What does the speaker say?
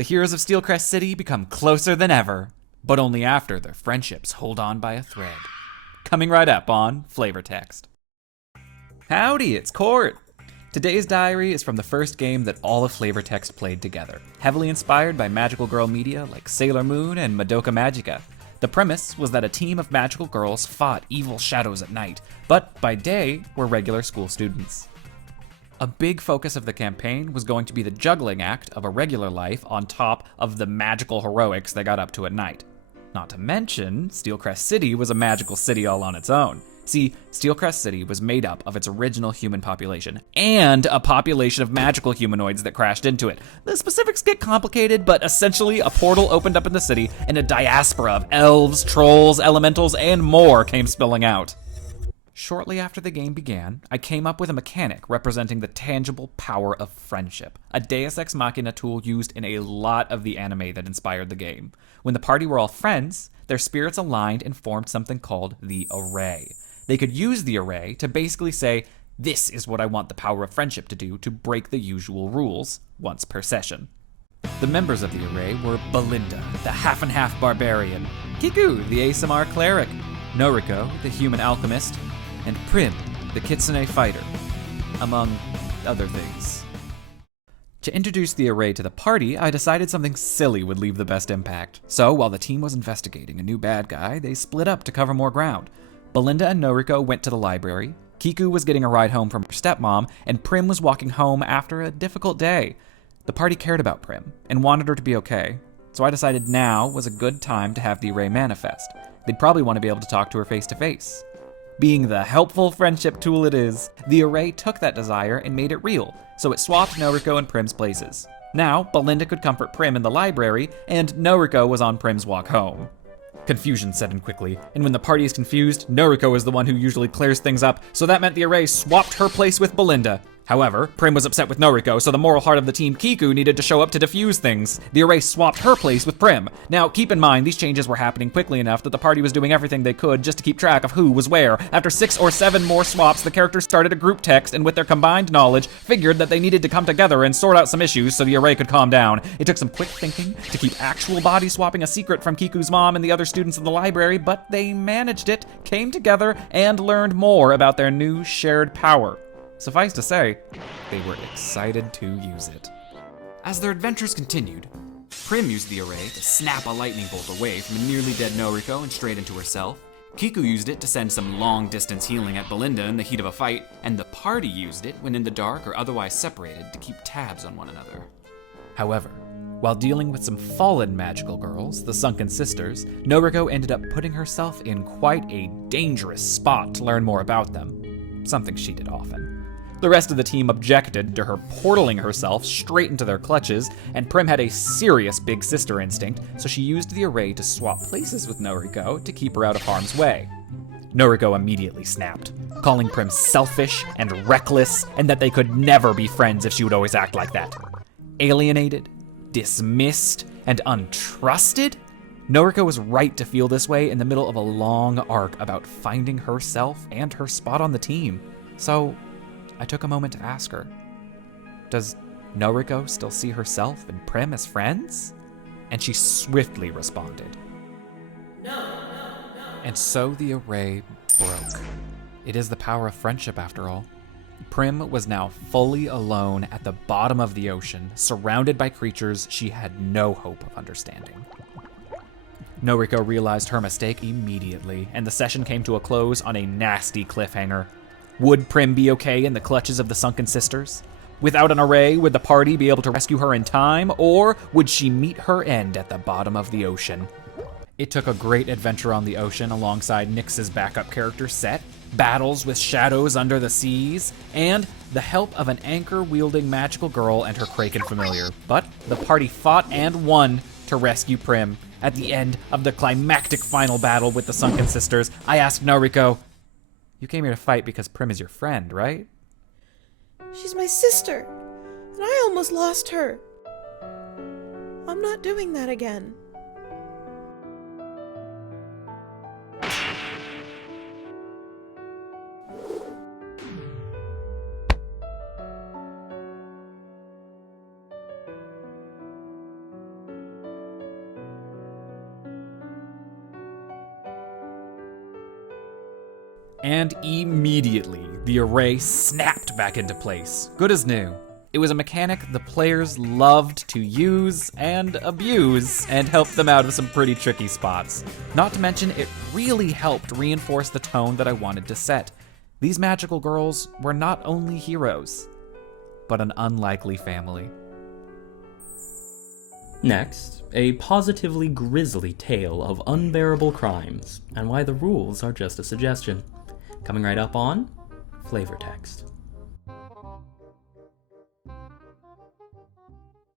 The heroes of Steelcrest City become closer than ever, but only after their friendships hold on by a thread. Coming right up on Flavor Text. Howdy, it's Court! Today's diary is from the first game that all of Flavor Text played together, heavily inspired by magical girl media like Sailor Moon and Madoka Magica. The premise was that a team of magical girls fought evil shadows at night, but by day were regular school students. A big focus of the campaign was going to be the juggling act of a regular life on top of the magical heroics they got up to at night. Not to mention, Steelcrest City was a magical city all on its own. See, Steelcrest City was made up of its original human population and a population of magical humanoids that crashed into it. The specifics get complicated, but essentially a portal opened up in the city and a diaspora of elves, trolls, elementals, and more came spilling out. Shortly after the game began, I came up with a mechanic representing the tangible power of friendship, a Deus Ex Machina tool used in a lot of the anime that inspired the game. When the party were all friends, their spirits aligned and formed something called the Array. They could use the Array to basically say, this is what I want the power of friendship to do to break the usual rules, once per session. The members of the Array were Belinda, the half-and-half barbarian, Kiku, the ASMR cleric, Noriko, the human alchemist, and Prim, the kitsune fighter, among other things. To introduce the Array to the party, I decided something silly would leave the best impact. So, while the team was investigating a new bad guy, they split up to cover more ground. Belinda and Noriko went to the library, Kiku was getting a ride home from her stepmom, and Prim was walking home after a difficult day. The party cared about Prim, and wanted her to be okay, so I decided now was a good time to have the Array manifest. They'd probably want to be able to talk to her face to face. Being the helpful friendship tool it is, the Array took that desire and made it real, so it swapped Noriko and Prim's places. Now, Belinda could comfort Prim in the library, and Noriko was on Prim's walk home. Confusion set in quickly, and when the party is confused, Noriko is the one who usually clears things up, so that meant the Array swapped her place with Belinda. However, Prim was upset with Noriko, so the moral heart of the team, Kiku, needed to show up to defuse things. The Array swapped her place with Prim. Now, keep in mind, these changes were happening quickly enough that the party was doing everything they could just to keep track of who was where. After 6 or 7 more swaps, the characters started a group text, and with their combined knowledge, figured that they needed to come together and sort out some issues so the Array could calm down. It took some quick thinking to keep actual body swapping a secret from Kiku's mom and the other students in the library, but they managed it, came together, and learned more about their new shared power. Suffice to say, they were excited to use it. As their adventures continued, Prim used the Array to snap a lightning bolt away from a nearly dead Noriko and straight into herself. Kiku used it to send some long-distance healing at Belinda in the heat of a fight, and the party used it when in the dark or otherwise separated to keep tabs on one another. However, while dealing with some fallen magical girls, the Sunken Sisters, Noriko ended up putting herself in quite a dangerous spot to learn more about them, something she did often. The rest of the team objected to her portaling herself straight into their clutches, and Prim had a serious big sister instinct, so she used the Array to swap places with Noriko to keep her out of harm's way. Noriko immediately snapped, calling Prim selfish and reckless, and that they could never be friends if she would always act like that. Alienated, dismissed, and untrusted? Noriko was right to feel this way in the middle of a long arc about finding herself and her spot on the team. So I took a moment to ask her, does Noriko still see herself and Prim as friends? And she swiftly responded, no. And so the Array broke. It is the power of friendship after all. Prim was now fully alone at the bottom of the ocean, surrounded by creatures she had no hope of understanding. Noriko realized her mistake immediately, and the session came to a close on a nasty cliffhanger. Would Prim be okay in the clutches of the Sunken Sisters? Without an Array, would the party be able to rescue her in time, or would she meet her end at the bottom of the ocean? It took a great adventure on the ocean alongside Nyx's backup character Set, battles with shadows under the seas, and the help of an anchor-wielding magical girl and her Kraken familiar. But the party fought and won to rescue Prim. At the end of the climactic final battle with the Sunken Sisters, I asked Noriko, you came here to fight because Prim is your friend, right? She's my sister, and I almost lost her. I'm not doing that again. And immediately, the array snapped back into place, good as new. It was a mechanic the players loved to use and abuse, and helped them out of some pretty tricky spots. Not to mention, it really helped reinforce the tone that I wanted to set. These magical girls were not only heroes, but an unlikely family. Next, a positively grisly tale of unbearable crimes, and why the rules are just a suggestion. Coming right up on Flavor Text.